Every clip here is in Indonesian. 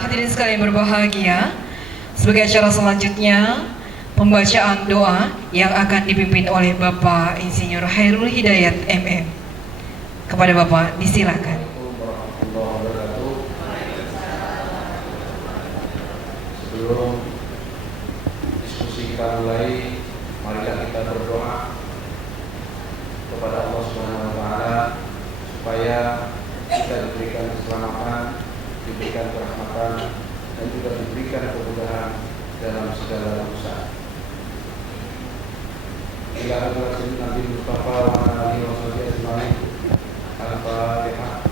Hadirin sekalian berbahagia, sebagai acara selanjutnya pembacaan doa yang akan dipimpin oleh Bapak Insinyur Hairul Hidayat MM. Kepada Bapak disilakan. Sebelum diskusi kita mulai, marilah kita berdoa kepada Allah Subhanahu wa taala supaya kita diberikan keselamatan, diberikan kerahmatan, dan juga diberikan kemudahan dalam segala urusan. Ila hadratin Nabi Mustafa wa alihi wasallam. Al-Fatihah.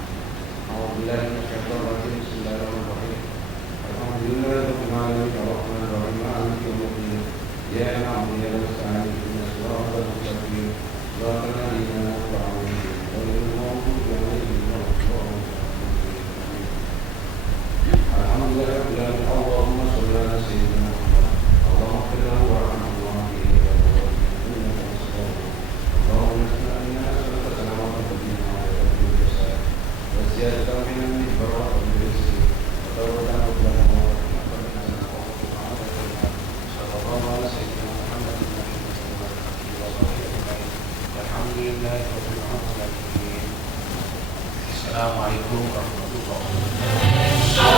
A'udzubillahi minasyaitonir rajim. Bismillahirrahmanirrahim. Alhamdulillahirabbil alamin arrahmanirrahim maliki yaumiddin. Ya na'budu wa nasta'in ihdinas siratal mustaqim. Shiratal ladzina an'amta 'alaihim ghairil maghdubi 'alaihim waladdallin. Alhamdulillahirabbil alamin. Allahumma shalli 'ala sayyidina Muhammad. Allahumma ighfir lahu warhamhu wa'afihi wa Allahumma inna nas'aluka salamatan fid din wa afiyatan fil jasad wa ziyadatan min al-ilmi wa rahmatan fil rizqi wa tawbatan qabla al-maut wa rahmatan sallallahu ala sayyidina Muhammad walhamdulillahi rabbil alamin. Assalamualaikum warahmatullahi wabarakatuh.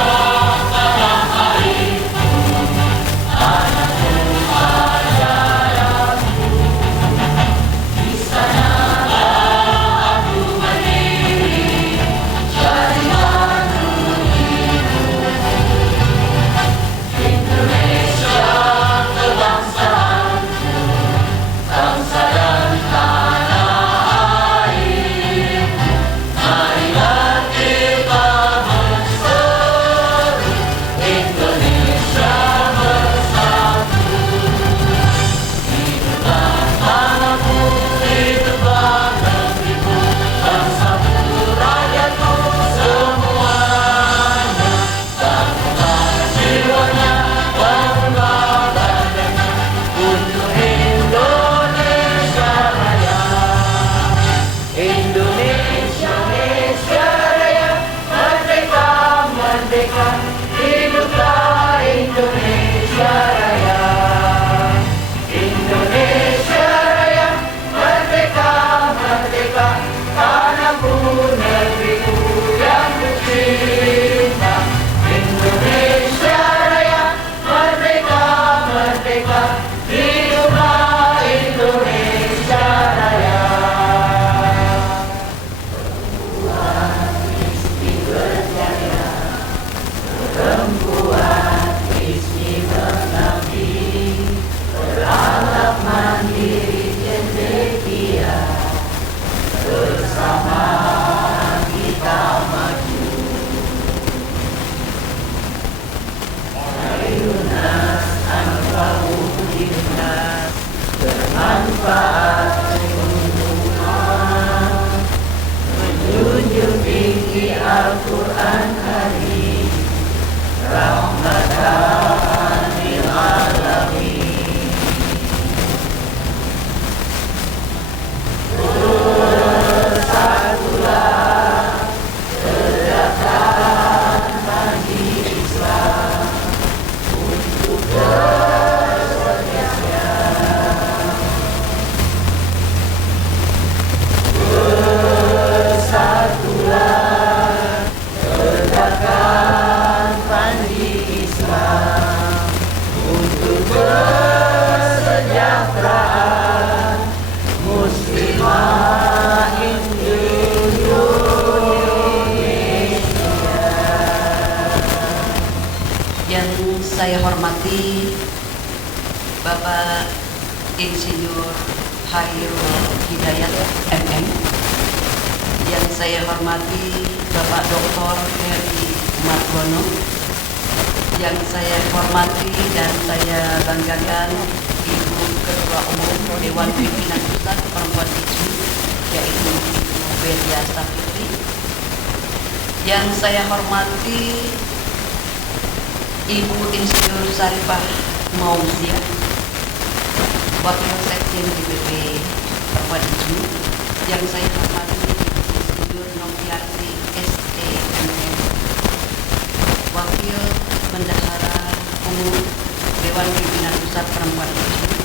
Saya hormati Bapak Insinyur Hairul Hidayat MM, yang saya hormati Bapak Dr. Heri Margono, yang saya hormati dan saya banggakan Ibu Ketua Umum Dewan Pimpinan Pusat Perempuan IJU, yaitu Ibu Belia Safitri, yang saya hormati Ibu Insinyur Sarifah Mauzia, Wakil Sekjen DPP Perempuan IJU, yang saya hormati Ibu Insinyur Noviarti STMM, Wakil Dewan Pimpinan Pusat Perempuan IJMI,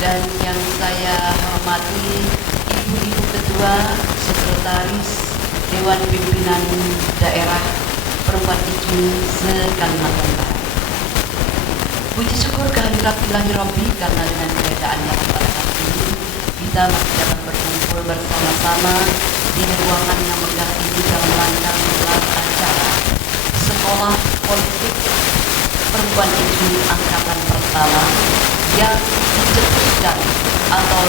dan yang saya hormati Ibu-Ibu Ketua, Sekretaris Dewan Pimpinan Daerah Perempuan IJMI se-Kalimantan Barat. Puji syukur kehadirat Ilahi Rabbi karena dengan keadaannya pada hari ini kita masih dapat berkumpul bersama-sama di ruangan yang megah ini dalam rangka menggelar acara Sekolah Politik Perempuan IJMI Angkatan Pertama yang dicetuskan atau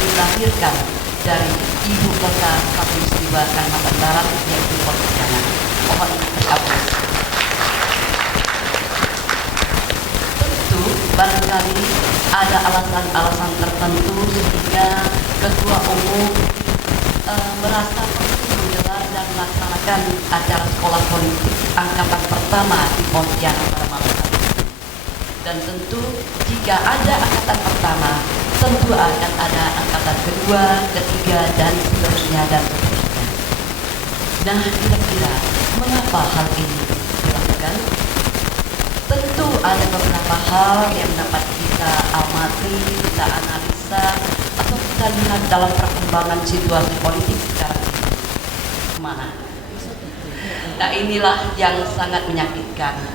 dilahirkan dari ibu kota Khatulistiwa Kalimantan Barat, yaitu Pontianak. Mohon diapresiasi. Tentu barangkali ada alasan-alasan tertentu sehingga Ketua Umum merasa perlu menggelar dan melaksanakan acara sekolah politik angkatan pertama di Pontianak pada malam hari. Dan tentu jika ada angkatan pertama, tentu akan ada angkatan kedua, ketiga, dan seterusnya dan seterusnya. Nah, kira-kira mengapa hal ini dilakukan? Tentu ada beberapa hal yang dapat kita amati, kita analisa, atau kita lihat dalam perkembangan situasi politik sekarang ini. Kemana? Nah, inilah yang sangat menyakitkan.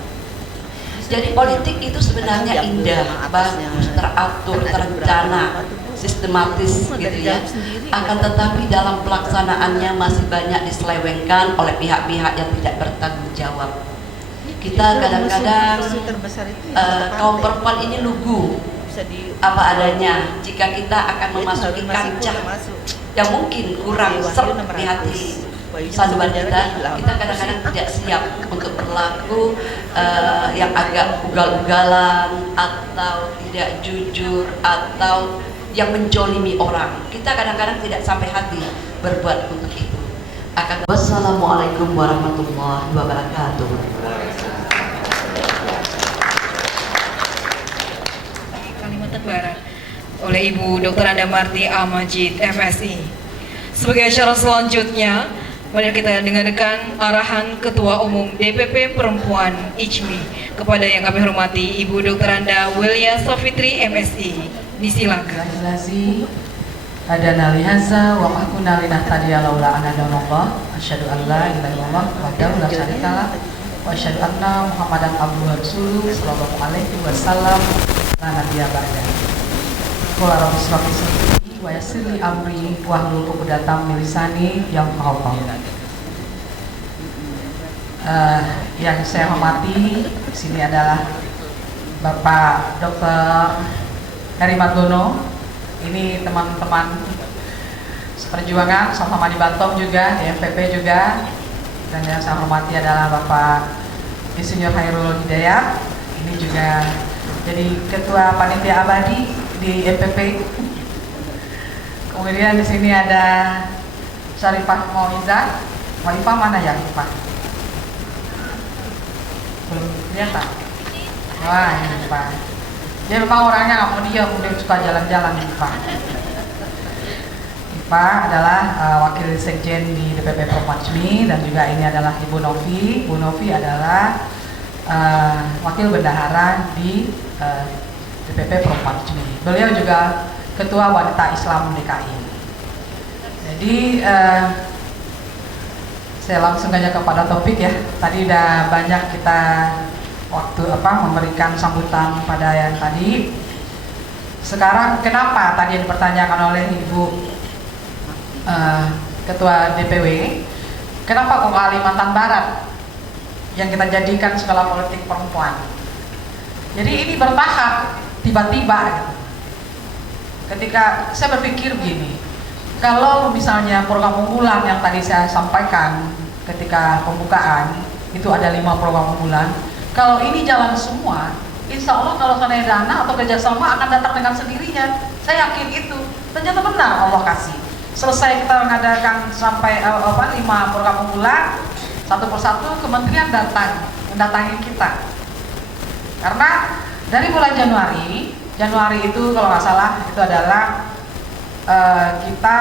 Jadi politik itu sebenarnya indah, bagus, teratur, terencana, sistematis gitu ya. Akan tetapi dalam pelaksanaannya masih banyak diselewengkan oleh pihak-pihak yang tidak bertanggung jawab. Kita kadang-kadang kaum perempuan ini lugu apa adanya jika kita akan memasuki kancah yang mungkin kurang seret di hati sanduan kita kadang-kadang tidak siap untuk berlaku yang agak ugal-ugalan atau tidak jujur atau yang menjolimi orang. Kita kadang-kadang tidak sampai hati berbuat untuk itu. Wassalamualaikum warahmatullahi wabarakatuh. Kalimantan Barat oleh Ibu Dr. Anda Marti Al-Majid, FSI. Sebagai acara selanjutnya, mari kita dengarkan arahan Ketua Umum DPP Perempuan IJMI kepada yang kami hormati Ibu Dr. Anda Wilya Sofitri, MSI. Disilakan. Ada nalihaza wa makuna linahtadiya laula an hadana asyhadu an la ilaha illallah wahdahu la syarikalah wa asyhadu anna Muhammadan abduhu wa rasuluh sallallahu alaihi wasallam la nabiyya ba'da. Qala rabbi shrah li sadri wa yassir li amri wahlul 'uqdatam min lisani yafqahu qawli. Yang saya hormati di sini adalah Bapak Dr. Heri Margono. Ini teman-teman seperjuangan sama-sama di Batom juga, di FPP juga. Dan yang saya hormati adalah Bapak Insinyur Hairul Hidayat. Ini juga jadi Ketua Panitia Abadi di FPP. Kemudian di sini ada Syarifah Mauizah. Waifah mana ya, Pak? Belum kelihatan. Wah, ini Pak. Dia memang orangnya nggak mau diam, dia suka jalan-jalan nih Pak. Pak adalah wakil sekjen di DPP Perempuan IJMI, dan juga ini adalah Ibu Novi. Ibu Novi adalah wakil bendahara di DPP Perempuan IJMI. Beliau juga Ketua Wanita Islam DKI. Jadi saya langsung aja kepada topik ya. Tadi udah banyak kita memberikan sambutan pada yang tadi. Sekarang kenapa tadi yang dipertanyakan oleh Ibu Ketua DPW, kenapa kok Kalimantan Barat yang kita jadikan sekolah politik perempuan? Jadi ini bertahap, tiba-tiba gitu. Ketika saya berpikir begini, kalau misalnya program unggulan yang tadi saya sampaikan ketika pembukaan itu ada 5 program unggulan. Kalau ini jalan semua, insya Allah kalau karena dana atau kerjasama akan datang dengan sendirinya. Saya yakin itu. Ternyata benar Allah kasih. Selesai kita mengadakan sampai 5 program unggulan, satu persatu kementerian mendatangi kita. Karena dari bulan Januari itu kalau nggak salah itu adalah kita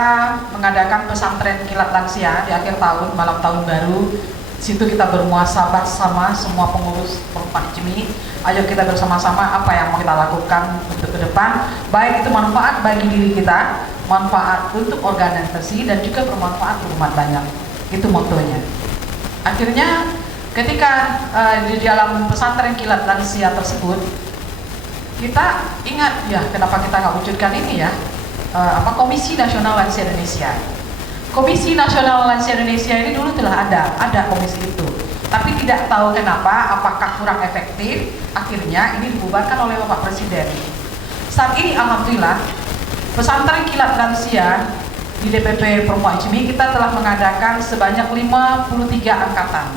mengadakan pesantren kilat lansia di akhir tahun, malam tahun baru. Situ kita bermuasabat sama semua pengurus perempuan ICMI. Ayo kita bersama-sama apa yang mau kita lakukan untuk ke depan, baik itu manfaat bagi diri kita, manfaat untuk organisasi, dan juga bermanfaat untuk umat banyak. Itu motonya. Akhirnya ketika di dalam pesantren kilat lansia tersebut, kita ingat ya, kenapa kita nggak wujudkan ini ya, Komisi Nasional Lansia Indonesia. Komisi Nasional Lansia Indonesia ini dulu telah ada komisi itu, tapi tidak tahu kenapa, apakah kurang efektif, akhirnya ini dibubarkan oleh Bapak Presiden. Saat ini alhamdulillah pesantren kilat lansia di DPP Perempuan ICMI kita telah mengadakan sebanyak 53 angkatan.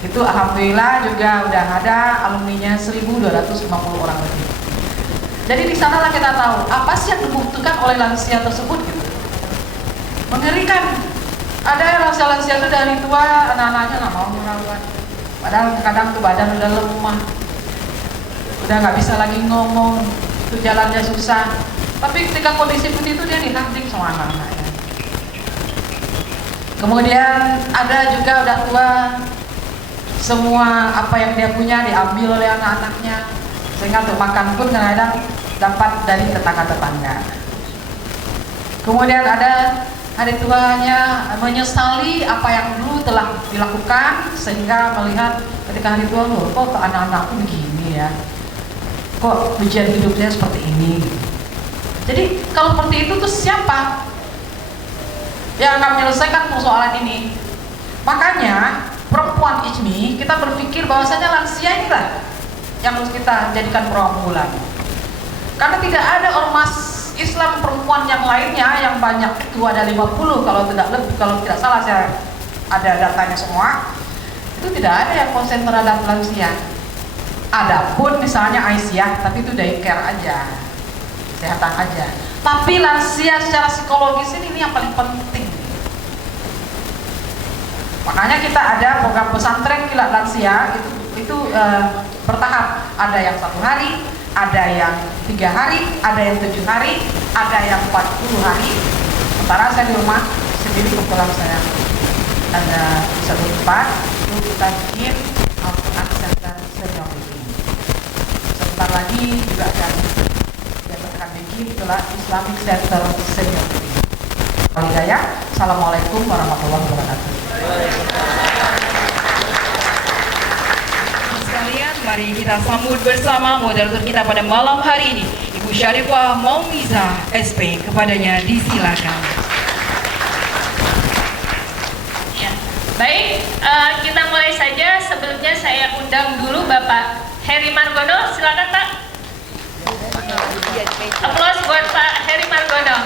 Itu alhamdulillah juga udah ada alumninya 1.250 orang lebih. Jadi di sanalah kita tahu apa sih yang dibutuhkan oleh lansia tersebut gitu. Mengerikan. Ada lansia-lansia itu dari tua, anak-anaknya nggak mau merawat. Padahal kadang tuh badan udah lemah, udah nggak bisa lagi ngomong, tuh jalannya susah. Tapi ketika kondisi seperti itu dia dihampiri sama anak-anaknya. Kemudian ada juga udah tua, semua apa yang dia punya diambil oleh anak-anaknya, sehingga untuk makan pun kadang dapat dari tetangga-tetangga. Kemudian ada hari tuanya menyesali apa yang dulu telah dilakukan, sehingga melihat ketika hari tua, loh kok anak-anakku begini ya, kok ujian hidupnya seperti ini. Jadi kalau seperti itu tuh siapa yang akan menyelesaikan persoalan ini? Makanya perempuan ICMI kita berpikir bahwasanya lansia inilah yang harus kita jadikan perwakilan. Karena tidak ada ormas Islam perempuan yang lainnya yang banyak itu ada 50 kalau tidak salah, saya ada datanya semua, itu tidak ada yang konsen terhadap lansia. Adapun misalnya Aisyah, tapi itu daycare aja, kesehatan aja. Tapi lansia secara psikologis ini yang paling penting. Makanya kita ada program pesantren kilat lansia itu bertahap. Ada yang 1 hari, ada yang 3 hari, ada yang 7 hari, ada yang 40 hari. Sementara saya di rumah sendiri, kebetulan saya ada di satu tempat, itu kita bikin Al-Quran Center Senior Living. Sebentar lagi juga akan bikin, itulah Islamic Center Senior Living. Assalamualaikum warahmatullahi wabarakatuh. Sekalian, mari kita sambut bersama moderator kita pada malam hari ini, Ibu Syarifah Maumiza SP. Kepadanya disilakan. Ya. Baik, kita mulai saja. Sebelumnya saya undang dulu Bapak Heri Margono. Silakan Pak. Aplaus buat Pak Heri Margono.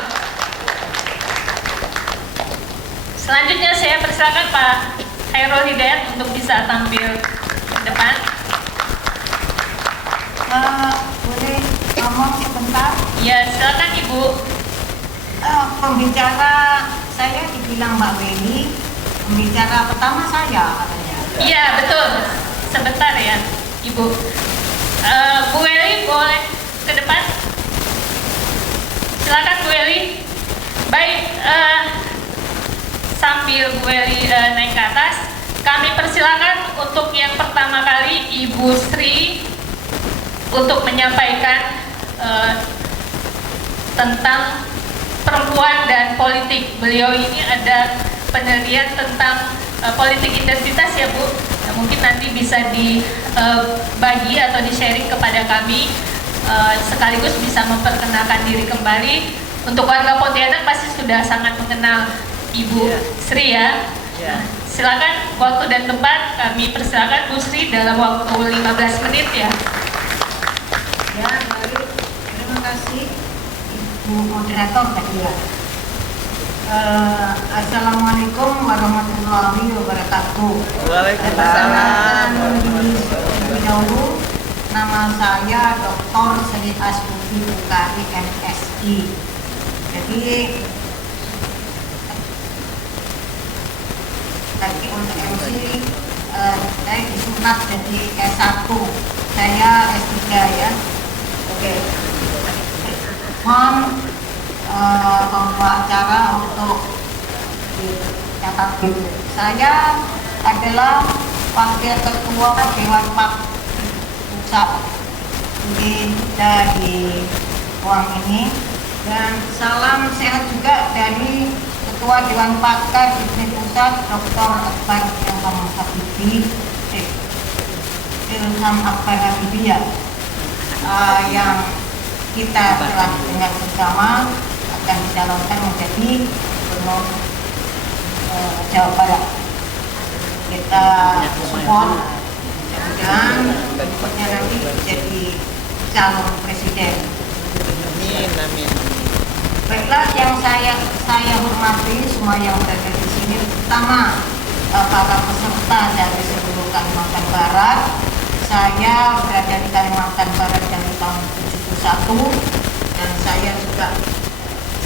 Selanjutnya saya persilakan Pak Khairul Hidayat untuk bisa tampil ke depan. Boleh ngomong sebentar? Ya, silakan Ibu. Pembicara saya dibilang Mbak Weni, pembicara pertama saya katanya. Iya, betul. Sebentar ya, Ibu. Bu Eli boleh ke depan? Silakan Bu Eli. Baik, sambil Bu Eli naik ke atas, kami persilakan untuk yang pertama kali Ibu Sri untuk menyampaikan tentang perempuan dan politik. Beliau ini ada penelitian tentang politik identitas ya Bu. Nah, mungkin nanti bisa dibagi atau di-sharing kepada kami, sekaligus bisa memperkenalkan diri kembali. Untuk warga Pontianak pasti sudah sangat mengenal Ibu Sri ya. Nah, silakan waktu dan tempat kami persilakan Bu Sri dalam waktu 15 menit ya. Ya, baik. Terima kasih Ibu moderator tadi ya. Assalamualaikum warahmatullahi wabarakatuh. Waalaikumsalam. Terlebih dahulu, nama saya Dr. Sri Astuti Bukari MSI. Jadi tadi untuk MC saya disunat jadi S1, saya S3 ya. Oke. Mohon pembawa acara untuk dicatat dulu. Saya adalah Wakil Ketua Dewan Pakar Pusat dari ruang ini, dan salam sehat juga dari Ketua Dewan Pakar Divisi Pusat Dr. Akbar Ilham Habibie, yang kita telah dengar bersama akan dicalonkan menjadi Gubernur Jawa Barat. Kita support, mudah-mudahan berikutnya nanti jadi calon presiden. Amin. Baiklah, yang saya hormati semua yang berada di sini, terutama para peserta dari seluruh Kalimantan Barat. Saya berada di Kalimantan Barat dari tahun 71, dan saya juga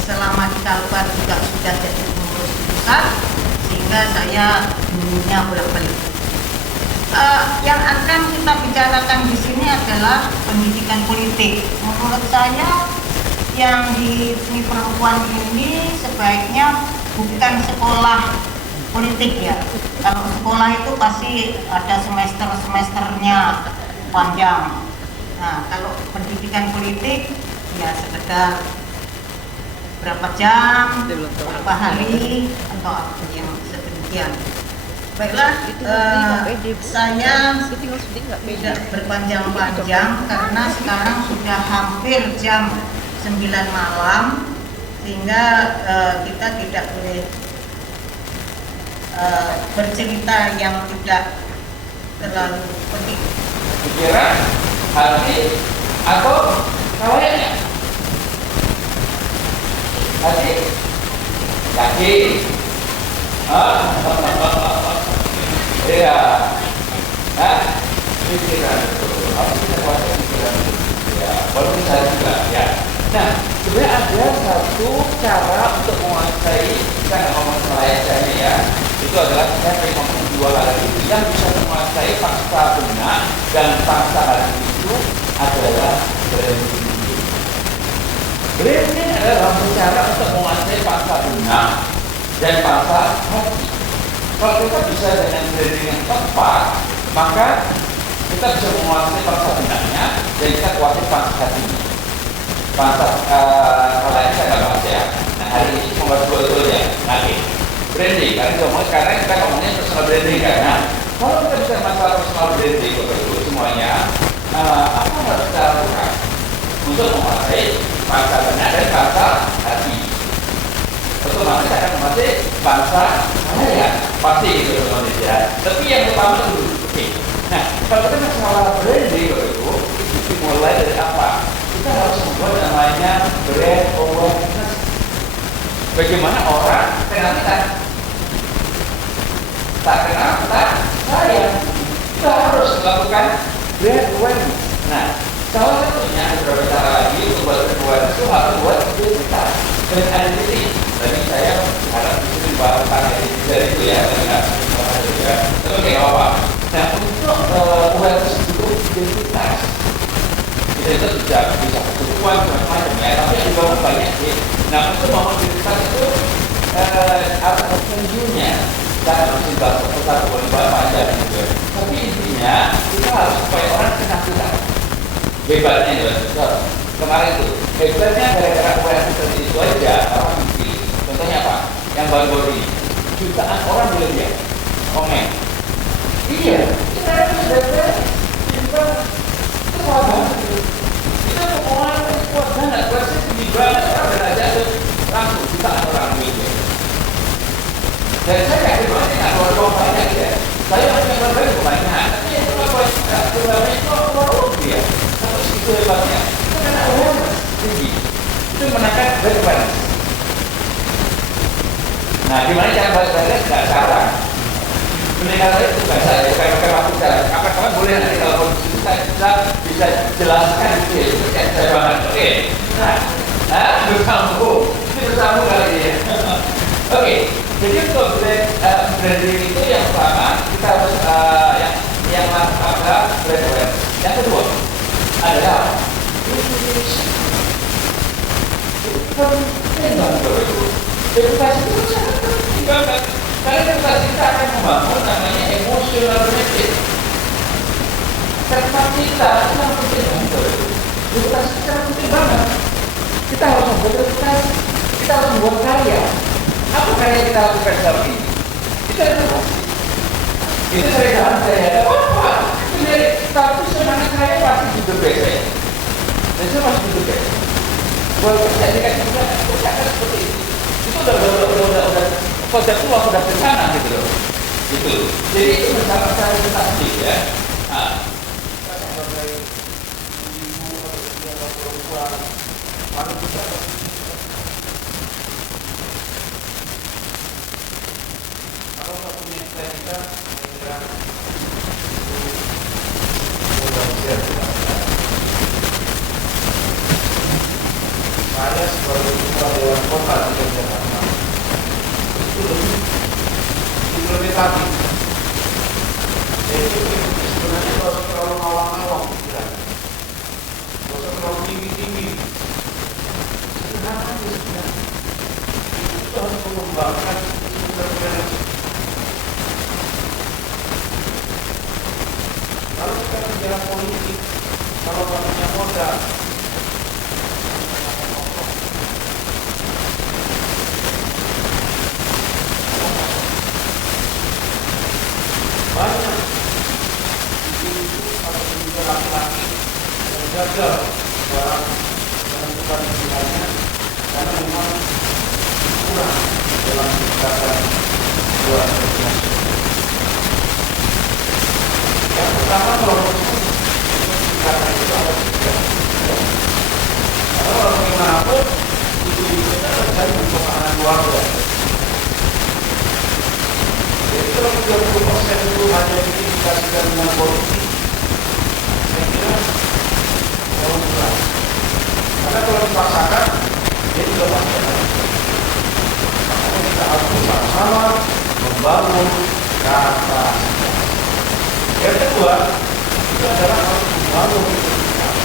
selama di Kalbar juga sudah jadi pengurus pusat, sehingga saya dulunya bolak-balik. Yang akan kita bicarakan di sini adalah pendidikan politik. Menurut saya, yang di seni perempuan ini sebaiknya bukan sekolah politik ya. Kalau sekolah itu pasti ada semester-semesternya panjang. Nah, kalau pendidikan politik ya sekedar berapa jam, berapa hari, atau apa yang sedemikian. Baiklah, saya tidak berpanjang-panjang karena sekarang sudah hampir jam 9 malam, sehingga kita tidak boleh bercerita yang tidak terlalu penting. Pikiran, hati, atau kawayanya? Hati? Yakin? Iya. Pikiran itu harus kita kuasai pikiran itu. Ya, walaupun saya juga ya. Nah, sebenarnya ada satu cara untuk menguasai, kita nggak ngomong saya ya. Itu adalah saya pengen ngomong dua hal itu yang bisa menguasai fakta benar dan fakta hati itu adalah branding. Branding adalah cara untuk menguasai fakta benar dan fakta hati. Kalau kita bisa dengan branding yang tepat, maka kita bisa menguasai fakta benarnya dan kita kuasai fakta hatinya. Fakta kalau ini saya nggak bahas ya. Nah, hari ini cuma bahas dua itu aja. Nanti branding, karena kita ngomongnya personal branding kan. Nah, kalau kita bisa masalah personal branding Bapak Ibu semuanya, apa yang harus kita lakukan untuk menguasai fakta benar dan fakta hati? Otomatis akan menguasai fakta saya pasti itu otomatis ya. Tapi yang pertama dulu, oke. Nah, kalau kita masalah branding Bapak Ibu, itu dimulai dari apa? Kita harus membuat namanya brand awareness. Bagaimana orang kenal kita? Tak kenal kita, saya. Kita harus melakukan brand awareness. Nah, salah satunya ada beberapa cara lagi untuk buat brand awareness itu harus buat identitas, brand identity. Tadi saya harap di sini bahas tentang identitas itu ya, tapi nggak apa. Nah, untuk awareness itu identitas. Kita bisa kebutuhan macam-macam ya, tapi yang dibangun banyak sih. Nah, untuk membangun identitas itu ada venue-nya. Kita harus dibahas satu boleh panjang gitu. Tapi intinya kita harus supaya orang kenal kita. Hebatnya itu kemarin itu hebatnya gara-gara awareness seperti itu aja orang dipilih. Contohnya apa? Yang baru-baru ini jutaan orang boleh lihat komen. Iya, kita sudah kita kuat banget gitu. Kita ngomongnya kuat banget, kuatnya tinggi banget, orang belajar tuh langsung jutaan orang gitu. Dan saya yakin banget ini nggak keluar banyak ya. Saya masih keluar banyak, tapi yang keluar itu keluar lebih ya. Terus itu hebatnya, itu karena awareness tinggi. Itu menekan awareness. Nah, gimana cara awareness? Nggak salah. Meninggal itu bukan saya, bukan waktu saya. Kapan-kapan boleh nanti kalau saya bisa jelaskan gitu ya, itu saya banget. Oke, nah, bersambung. Ini bersambung kali ini ya. Oke, jadi untuk branding itu yang pertama kita harus yang pada brand awareness. Yang kedua adalah reputation. Itu penting banget itu. Reputasi itu sangat penting banget. Kalian edukasi kita akan membangun namanya emotional relationship. Serta kita itu yang penting banget. Edukasi secara penting banget. Kita harus membuat edukasi, kita harus membuat karya. Apa karya yang kita lakukan saat ini? Kita edukasi. Itu dari dalam saya ada apa? Itu dari tapi sebenarnya saya pasti hidup biasa. Dan saya masih hidup biasa. Walaupun saya dikasih juga, saya seperti itu. Itu udah konseptual sudah ke sana gitu loh. Gitu. Jadi itu mencapai saya tadi ya. Nah, sebagai ibu atau perempuan, mana kita kalau nggak punya kita mengira saya sebagai ketua dewan kota di Jakarta itu lebih tadi. Jadi sebenarnya kalau terlalu awang-awang pikiran, kalau terlalu tinggi-tinggi, sederhana aja sebenarnya. Itu harus mengembangkan sumber-sumber. Kalau kita bicara politik, kalau punya modal, banyak itu atau juga laki-laki yang gagal dalam menentukan pilihannya karena memang kurang dalam menciptakan sebuah organisasi. Yang pertama kalau karena itu harus tidak. Karena bagaimanapun itu adalah dari perusahaan keluarga. Jadi kalau 30% itu hanya diindikasikan dengan politik, saya kira jauh kurang. Karena kalau dipaksakan, dia juga pasti akan. Makanya kita harus bersama-sama membangun kapasitas. Yang kedua, itu adalah harus membangun integritas.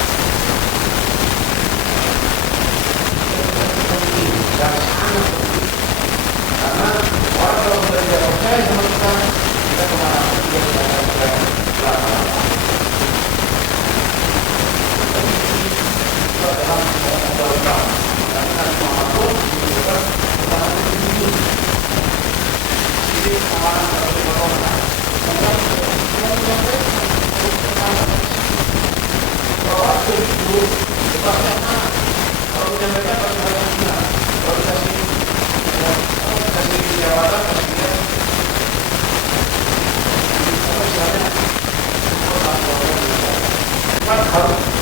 Itu penting dan sangat penting. Karena orang kalau sudah tidak percaya sama kita kemana-mana juga tidak akan berlaku. Itu adalah modal utama. Karena manapun dibutuhkan pertahanan individu. Jadi kemana harus diperlukan. Bahwa itu sebabnya kalau menyampaikan pasti banyak benar. Kalau dikasih jawatan pasti dia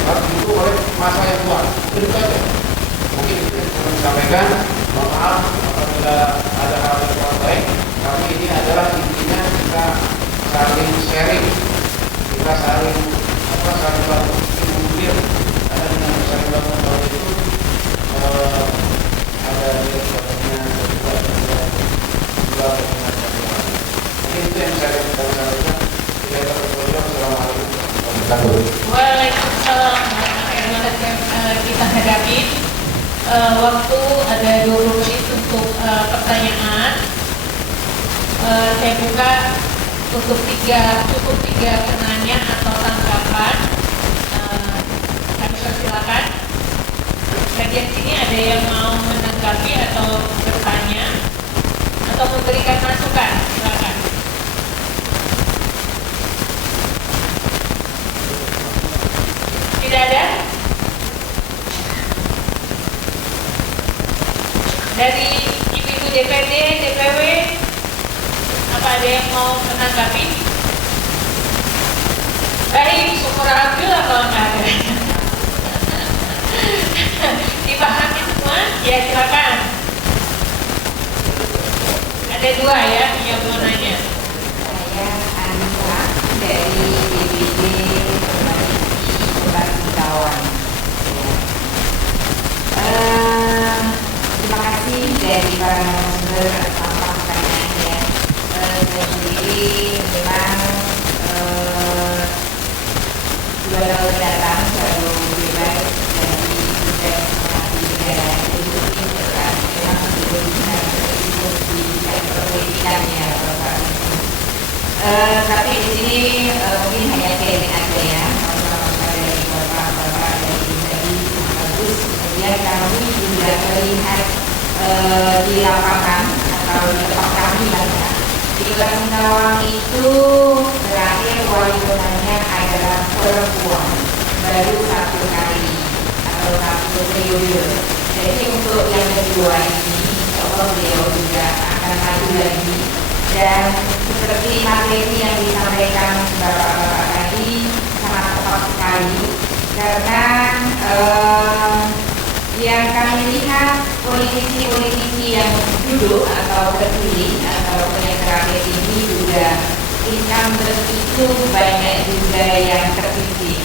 harus didukung oleh masa yang tua. Itu saja. Mungkin itu yang perlu disampaikan. Mohon maaf apabila ada hal yang kurang baik. Tapi ini adalah intinya kita saling sharing, kita saling bantu mengulir. Karena dengan saling bantu itu ada nilai sebagainya juga mungkin itu yang saya sampaikan. Tidak terlalu. Assalamualaikum warahmatullahi wabarakatuh. Waalaikumsalam warahmatullahi kita hadapi waktu ada 20 menit untuk pertanyaan. Saya buka untuk tiga penanya atau tanggapan. Kami persilakan. Bagian sini ada yang mau menanggapi atau bertanya atau memberikan masukan, silakan. Tidak ada? Dari ibu-ibu DPD, DPW, apa ada yang mau menanggapi? Baik, syukur alhamdulillah kalau nggak ada. Dipahami semua? Ya silakan. Ada dua ya yang mau nanya. Saya Anissa dari DPD Kawan. Terima kasih dari para narasumber atas pertanyaannya. Saya sendiri memang 2 tahun datang baru bebas dari tugas pengabdi negara. Jadi mungkin memang belum benar berikut di bidang perpolitikannya. Tapi di sini mungkin hanya sharing aja ya, kalau dari bapak-bapak dari bagus. Kemudian kami juga melihat di lapangan atau di tempat kami lah ya. Di Kota Singkawang itu terakhir wali kotanya adalah perempuan baru 1 kali atau 1 periode. Jadi untuk yang kedua ini, insya Allah beliau juga akan maju lagi. Dan seperti materi yang disampaikan bapak-bapak tadi sangat tepat sekali, karena yang kami lihat politisi-politisi yang duduk atau terpilih atau yang terakhir ini juga incumbent itu banyak juga yang terpilih.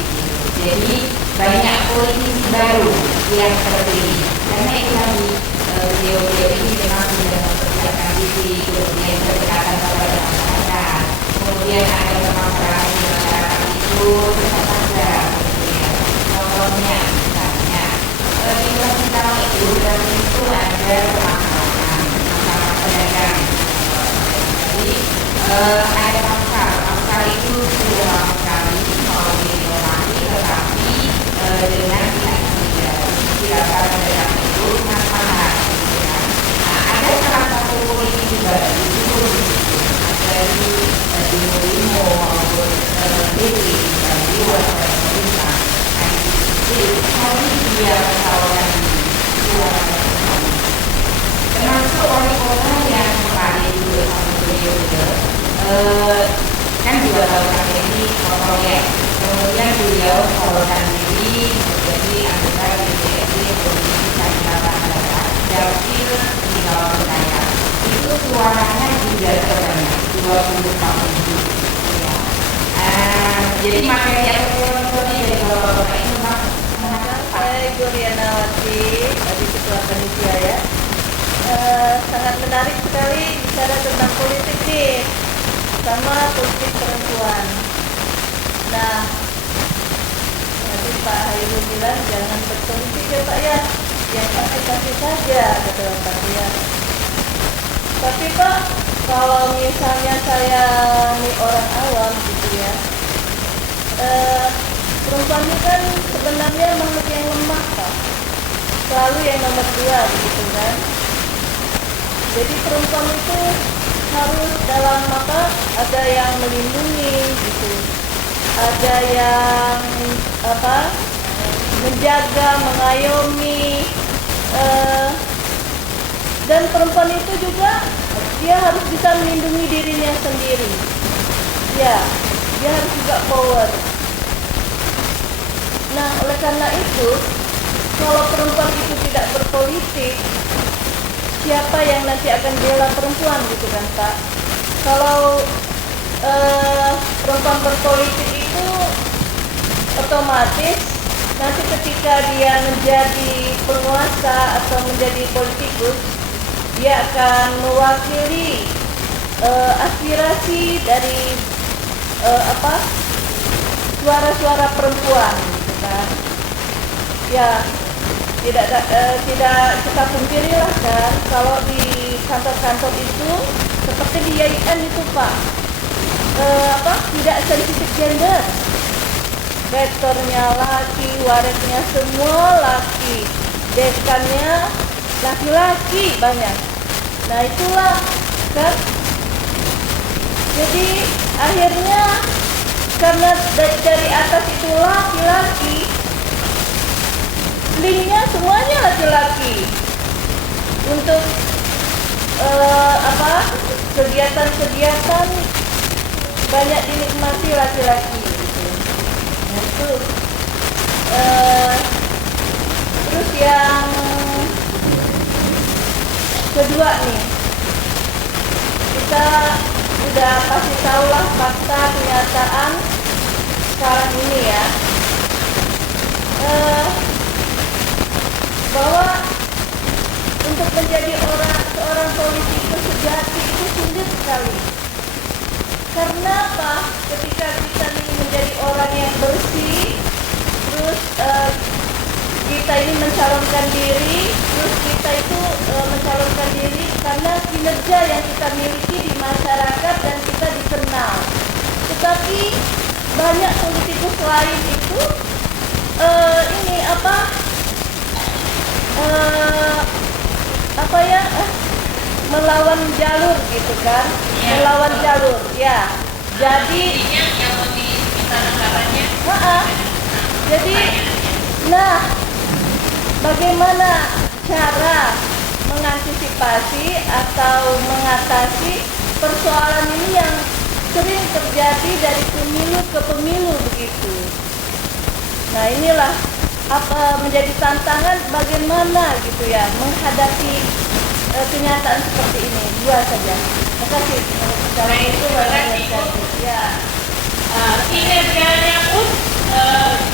Jadi banyak politisi baru yang terpilih. Karena itu tadi beliau-beliau ini memang sudah mempersiapkan diri, kemudian berdekatan kepada masyarakat, kemudian ada pemaparan di masyarakat itu tersabar, kemudian contohnya misalnya di Kota Singkawang itu ada pemaparan masalah pedagang. Jadi ada pasar itu sudah lama sekali mau diinovasi, tetapi dengan tidak pedagang itu sangat mahal. Ada salah satu politisi baru itu dari Dimo maupun Dewi dari luar pemerintah. Jadi kali dia menawarkan termasuk wali kota yang kemarin juga sama beliau juga kan 2 tahun terakhir ini proyek. Kemudian beliau menawarkan diri menjadi anggota DPRD Provinsi Kalimantan Barat, dapil di Singkawang Raya. Itu suaranya juga terbanyak 20 tahun itu. Ya. Jadi materi yang dari bapak-bapak itu Saya Ibu Rianawati, dari Ketua Panitia ya. Sangat menarik sekali bicara tentang politik nih, sama politik perempuan. Nah, tadi Pak Hairul bilang jangan berpolitik ya Pak ya, yang kasih-kasih saja kata Pak ya. Tapi Pak, kalau misalnya saya nih orang awam gitu ya, perempuan itu kan sebenarnya makhluk yang lemah Pak, selalu yang nomor 2 gitu kan. Jadi perempuan itu harus dalam ada yang melindungi gitu, ada yang menjaga, mengayomi, dan perempuan itu juga dia harus bisa melindungi dirinya sendiri. Ya, dia harus juga power. Nah, oleh karena itu, kalau perempuan itu tidak berpolitik, siapa yang nanti akan bela perempuan gitu kan Pak? Kalau perempuan berpolitik itu otomatis nanti ketika dia menjadi penguasa atau menjadi politikus, dia akan mewakili aspirasi dari suara-suara perempuan gitu kan. Ya, tidak kita pungkirilah kan, kalau di kantor-kantor itu seperti di YIN itu Pak, tidak sensitif gender, rektornya laki, wareknya semua laki, dekannya laki-laki banyak. Nah itulah kan, jadi akhirnya karena dari atas itu laki-laki, linknya semuanya laki-laki. Untuk kegiatan-kegiatan banyak dinikmati laki-laki gitu. Nah, itu terus yang kedua nih, kita udah pasti tahulah fakta kenyataan sekarang ini ya, bahwa untuk menjadi seorang politikus sejati itu sulit sekali. Karena apa? Ketika kita ingin menjadi orang yang bersih, terus kita ini mencalonkan diri, terus kita itu mencalonkan diri karena kinerja yang kita miliki di masyarakat dan kita dikenal. Tetapi banyak politikus lain itu melawan jalur gitu kan, melawan jalur ya. Jadi yang lebih bisa negaranya. Jadi, bagaimana cara mengantisipasi atau mengatasi persoalan ini yang sering terjadi dari pemilu ke pemilu begitu. Nah, inilah menjadi tantangan bagaimana gitu ya menghadapi kenyataan seperti ini. Dua saja. Terima kasih. Kalau itu ya. Kinerjanya pun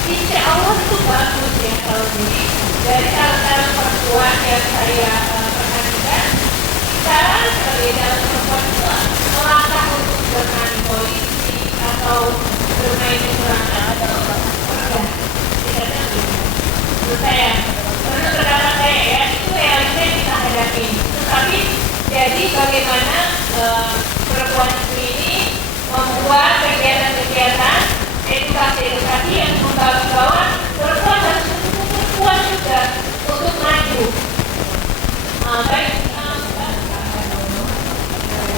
insya Allah itu bagus ya kalau ini. Dari salah perempuan yang saya perhatikan, sekarang perbedaan perempuan itu melangkah untuk bermain politik atau bermain di belakang atau menurut saya, menurut pendapat saya ya, itu realita yang kita hadapi. Tetapi jadi bagaimana perempuan ini membuat kegiatan-kegiatan edukasi yang membawa bahwa perempuan harus perempuan juga untuk maju.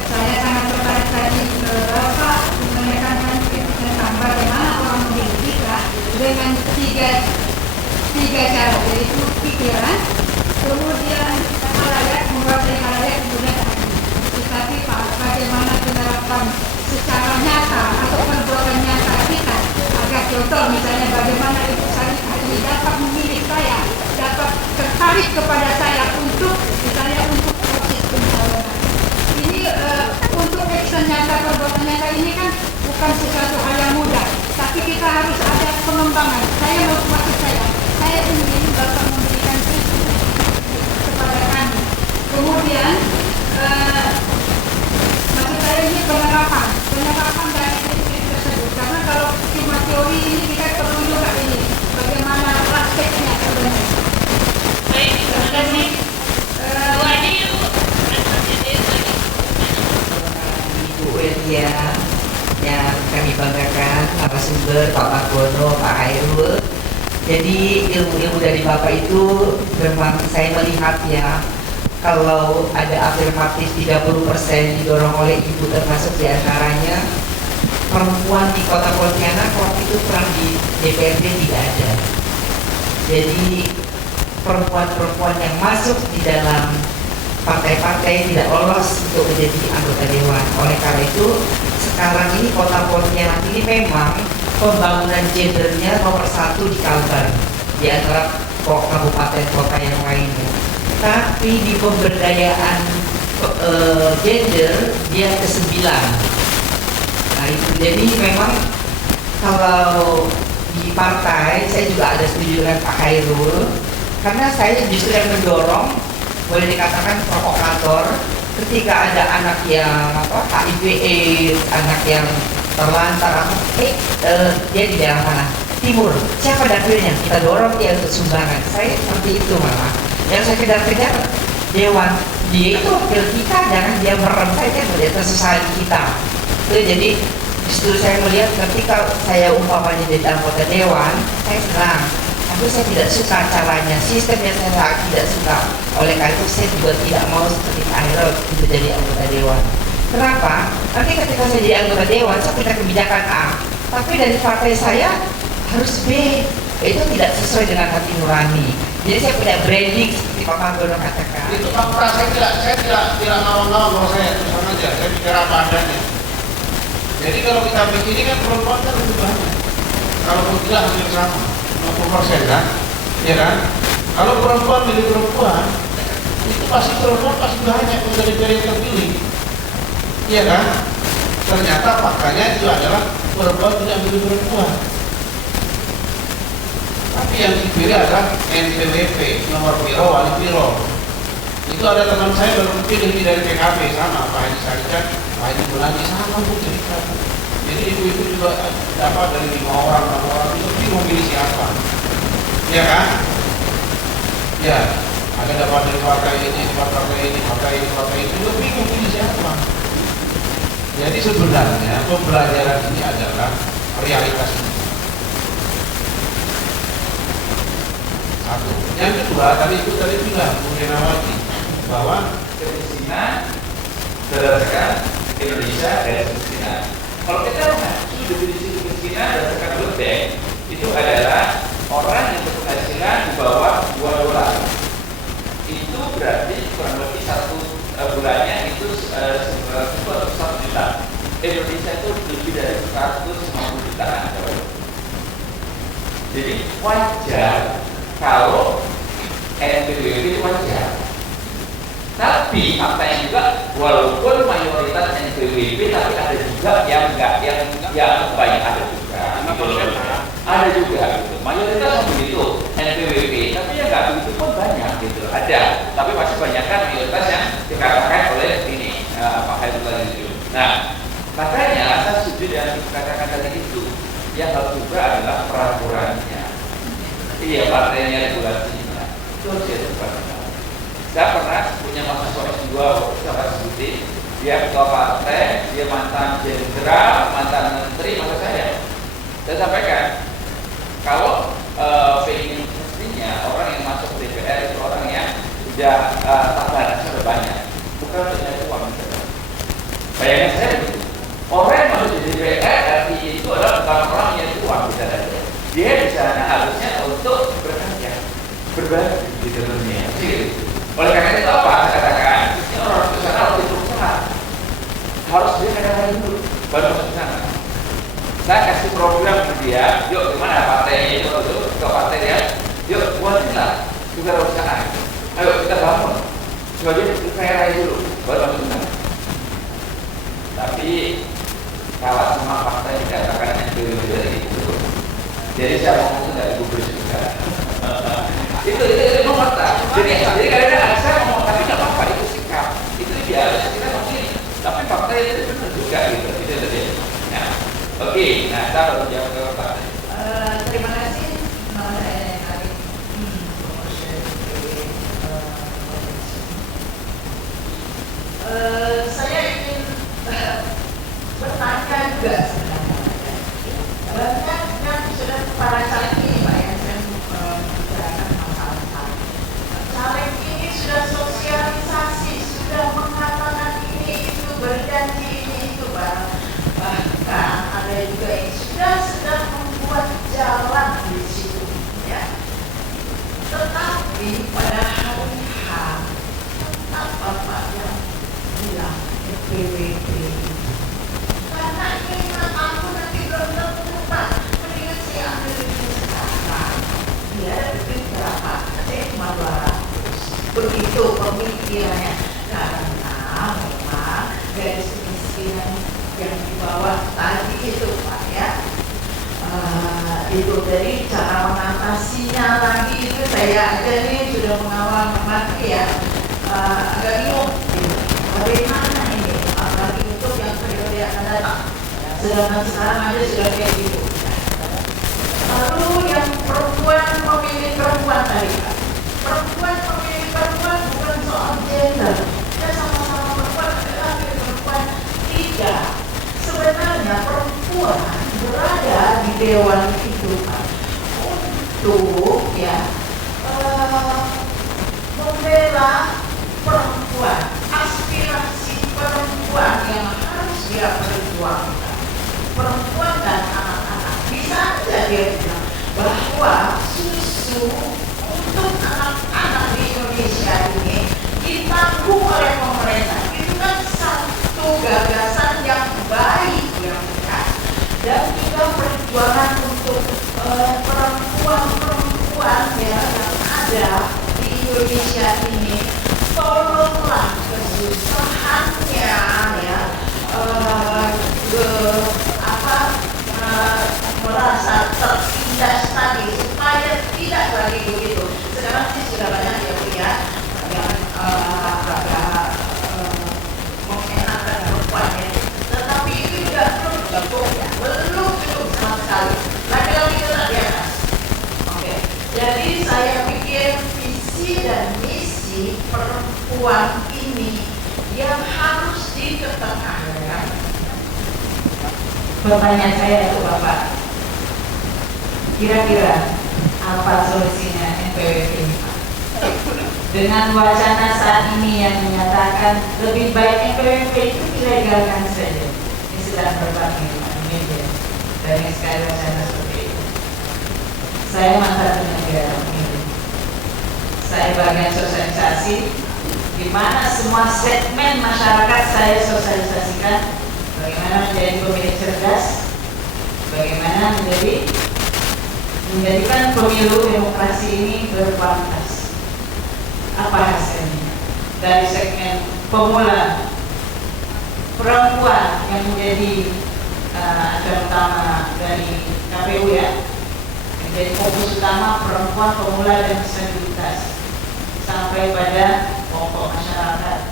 Saya sangat tertarik tadi Bapak menekankan tentang bagaimana orang mendidik kita dengan tiga cara, yaitu pikiran, kemudian halayak, menguasai halayak, kemudian hati. Tetapi bagaimana penerapan secara nyata atau perbuatan nyata kita agar contoh misalnya bagaimana Ibu Sarika ini dapat memilih saya, dapat tertarik kepada saya untuk misalnya untuk proses pencalonan. Ini untuk action nyata, perbuatan nyata ini kan bukan sesuatu hal yang mudah, tapi kita harus ada pengembangan. Maksud saya ingin Bapak memberikan kritik kepada kami. Kemudian maksud saya ini penerapan dari kritik tersebut. Karena kalau cuma teori ini kita perlu juga ini bagaimana prakteknya sebenarnya. Baik, terima kasih. Ibu Welia yang kami banggakan, narasumber Pak Margono, Pak Hairul. Jadi ilmu-ilmu dari Bapak itu memang saya melihat ya, kalau ada afirmatif 30% didorong oleh Ibu, termasuk diantaranya perempuan di Kota Pontianak waktu itu perang di DPRD tidak ada. Jadi perempuan-perempuan yang masuk di dalam partai-partai tidak lolos untuk menjadi anggota dewan. Oleh karena itu sekarang ini Kota Pontianak ini memang pembangunan gendernya nomor 1 di Kalbar di antara kabupaten kota yang lainnya. Tapi di pemberdayaan gender dia ke-9. Nah itu jadi memang kalau di partai saya juga ada setuju dengan Pak Hairul, karena saya justru yang mendorong, boleh dikatakan provokator, ketika ada anak yang HIV/AIDS, anak yang terlantar, dia di daerah mana? Timur. Siapa dapilnya? Kita dorong dia untuk sumbangan. Saya seperti itu malah. Yang saya kejar-kejar dewan. Dia itu wakil kita, jangan dia merem saja melihat kesusahan kita. Itu jadi justru saya melihat ketika saya umpamanya jadi anggota dewan, saya senang. Tapi saya tidak suka caranya, sistemnya saya tidak suka. Oleh karena itu saya juga tidak mau seperti Akhirul untuk jadi anggota dewan. Kenapa? Nanti ketika saya jadi anggota dewan, saya punya kebijakan A, tapi dari partai saya harus B. Itu tidak sesuai dengan hati nurani. Jadi saya punya branding seperti Pak Margono katakan. Itu Pak Pras, saya tidak ngawang-ngawang kalau saya terus aja, saya bicara apa adanya. Jadi kalau kita begini kan perempuan kan lebih banyak. Kalau tidak hampir sama, 60% kan, ya kan? Kalau perempuan milih perempuan, itu pasti perempuan pasti banyak menjadi yang terpilih. Iya kan? Ternyata faktanya itu adalah perempuan tidak milih perempuan. Tapi yang dipilih adalah NPWP, nomor piro, wali piro. Itu ada teman saya baru pilih dari PKB, sama Pak Haji Sarika, Pak Haji Bulani, sama Bu cerita. Jadi ibu-ibu juga dapat dari 5 orang, 6 orang, itu bingung pilih siapa. Ya kan? Ya. Ada dapat dari pakai ini, pakai ini, lu bingung pilih siapa. Jadi sebenarnya pembelajaran ini adalah realitas ini. Satu. Yang kedua, tadi bilang Bu Renawati bahwa kemiskinan berdasarkan Indonesia dan kemiskinan. Kalau kita mengacu definisi kemiskinan berdasarkan World Bank, itu adalah orang yang berpenghasilan di bawah $2. Itu berarti kurang lebih satu bulannya itu 100 atau 1 juta. Indonesia itu lebih dari 150 jutaan. Jadi wajar kalau NPWP itu wajar. Tapi apa yang juga walaupun mayoritas NPWP tapi ada juga yang enggak yang banyak ada juga. Ada juga gitu. Mayoritas begitu NPWP tapi yang enggak begitu pun banyak gitu. Ada, tapi masih banyak kan mayoritas yang dikatakan oleh ini Pak Hairul tadi itu. Nah, makanya saya setuju dengan kata-kata tadi itu. Yang harus juga adalah peraturannya. Iya, partainya, regulasinya. Itu harus diperhatikan. Saya pernah punya mahasiswa S2 saya sebutin, dia ketua partai, dia mantan jenderal, mantan menteri, maka saya sampaikan kalau pengen mestinya orang yang masuk DPR itu orang yang sudah tabungan sudah banyak, bukan punya uang. Bayangan saya begitu. Orang yang masuk di DPR artinya itu adalah bukan orang yang uang bisa saja. Dia di sana harusnya untuk bekerja, berbagi di dunia. Oleh karena itu apa? Saya katakan, orang ke sana harus berusaha, harus dia kadang-kadang dulu baru masuk ke sana. Saya kasih program ke dia, yuk gimana partainya itu ke partai dia, yuk buatinlah juga usaha. Ayo kita bangun, coba dia kaya dulu baru masuk ke sana. Tapi kalau semua partai dikatakan yang dari itu, jadi saya ngomong itu dari gubernur juga. Itu fakta. Jadi kadang-kadang saya ngomong tapi nggak apa-apa, itu sikap, itu biasa kita mungkin. Tapi fakta itu benar juga gitu. Itu tadi. Nah, oke. Nah, saya baru jawab ke Pak. Terima kasih. Nama saya Arif. Saya ingin bertanya juga sebenarnya. Banyak yang sudah para caleg ini, Pak, yang saya membicarakan masalah caleg. Caleg ini sudah sosialisasi, sudah mengatakan ini itu, berjanji ini itu, Pak. Bahkan ada juga yang sudah membuat jalan di situ, ya. Tetapi pada hari H, tetap Bapak yang bilang PWP. Karena ini 5 tahun nanti belum tentu, Pak. Mendingan saya ambil duit sekarang. Dia ada duit berapa? Saya cuma 200. Begitu pemikirannya. Karena memang garis kemiskinan yang di bawah tadi itu, Pak, ya. Itu dari cara mengatasinya lagi itu saya aja nih sudah mengawal mengerti ya. Agak bingung. Bagaimana ini? Apalagi untuk yang periode yang akan datang. Sedangkan sekarang aja sudah kayak gitu. Lalu yang perempuan pemilih perempuan tadi, Pak. Perempuan pemilih perempuan bukan soal gender. Kita sama-sama perempuan, laki-laki perempuan tidak. Sebenarnya perempuan berada di dewan itu, Pak, untuk ya membela perempuan, aspirasi perempuan yang harus dia perjuangkan. Perempuan dan anak-anak bisa saja dia bilang bahwa susu untuk anak-anak di Indonesia ini ditanggung oleh pemerintah. Itu kan satu gagasan yang baik yang benar. Dan juga perjuangan untuk perempuan-perempuan ya, yang ada di Indonesia ini, tolonglah kesusahannya ya, merasa tertindas tadi supaya tidak lagi begitu. Sekarang sih sudah banyak yang punya yang agak mengenakan perempuan ya. Tetapi itu juga belum cukup ya, belum cukup sama sekali. Laki-laki tetap di atas. Oke. Jadi saya pikir visi dan misi perempuan ini yang harus diketekankan. Pertanyaan saya itu Bapak, kira-kira apa solusinya NPWP ini? Dengan wacana saat ini yang menyatakan lebih baik NPWP itu dilegalkan saja, ini sedang berbagai media banyak sekali wacana seperti itu. Saya mantan penyelenggara pemilu, saya bagian sosialisasi, di mana semua segmen masyarakat saya sosialisasikan bagaimana menjadi pemilih cerdas, bagaimana menjadikan pemilu demokrasi ini berkualitas. Apa hasilnya? Dari segmen pemula perempuan yang menjadi acara utama dari KPU ya, menjadi fokus utama perempuan, pemula dan disabilitas, sampai pada pokok masyarakat.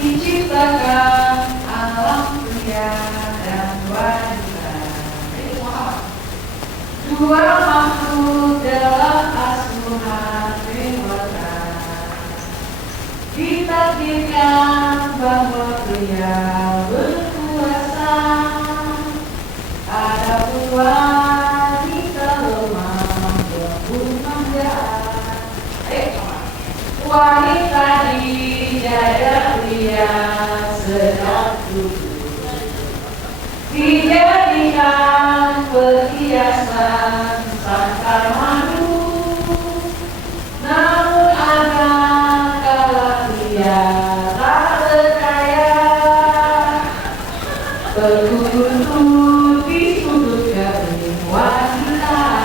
Diciptakan alam pria dan wanita, dua makhluk dalam asuhan dewata. Ditakdirkan bahwa pria berkuasa, adapun wanita lemah berpenghargaan. Wanita dijajah pria sedang duduk, dijadikan perhiasan sangkar madu. Namun anak kala pria tak berdaya, berkumpul di sudut garing wanita.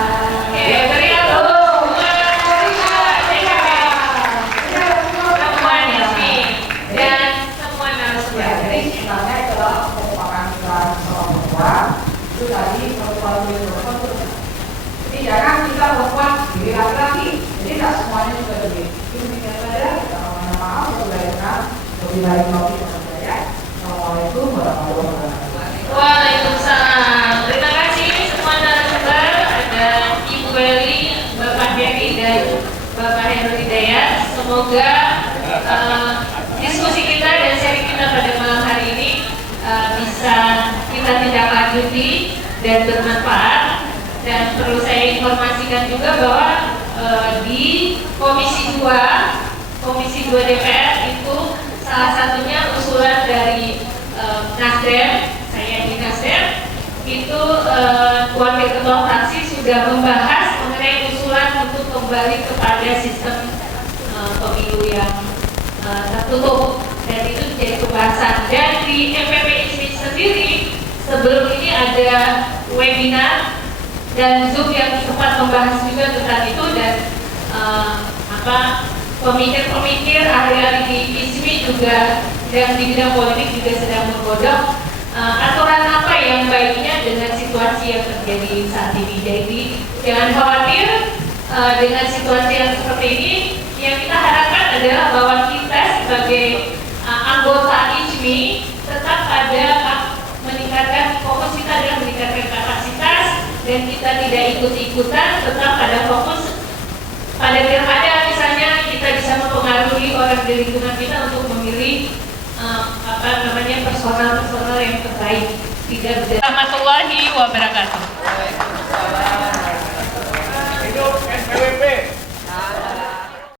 Itu tadi perempuan jadi jangan kita perempuan diri laki-laki, jadi tidak semuanya juga begitu. Demikian saja, kita mohon maaf apabila lebih baik lagi ya. Assalamualaikum warahmatullahi wabarakatuh. Waalaikumsalam. Terima kasih semua narasumber, ada Ibu Beli, Bapak Dewi dan Bapak Hairul Hidayat. Semoga diskusi kita dan sharing kita pada malam hari ini bisa kita tindak lanjuti dan bermanfaat. Dan perlu saya informasikan juga bahwa di Komisi 2 DPR itu salah satunya usulan dari Nasdem, saya di Nasdem, itu Wakil Ketua Fraksi sudah membahas mengenai usulan untuk kembali kepada sistem pemilu yang tertutup, dan itu menjadi pembahasan. Dan di MPP ISMI sendiri sebelum ini ada webinar dan Zoom yang sempat membahas juga tentang itu, dan pemikir-pemikir ahli-ahli di ISMI juga yang di bidang politik juga sedang menggodok aturan apa yang baiknya dengan situasi yang terjadi saat ini. Jadi jangan khawatir dengan situasi yang seperti ini. Yang kita harapkan adalah bahwa kita sebagai anggota ISMI tetap ada meningkatkan fokus kita adalah meningkatkan kapasitas, dan kita tidak ikut-ikutan, tetap pada fokus pada pilkada misalnya kita bisa mempengaruhi orang di lingkungan kita untuk memilih personal yang terbaik. Warahmatullahi wabarakatuh. Hidup NPWP.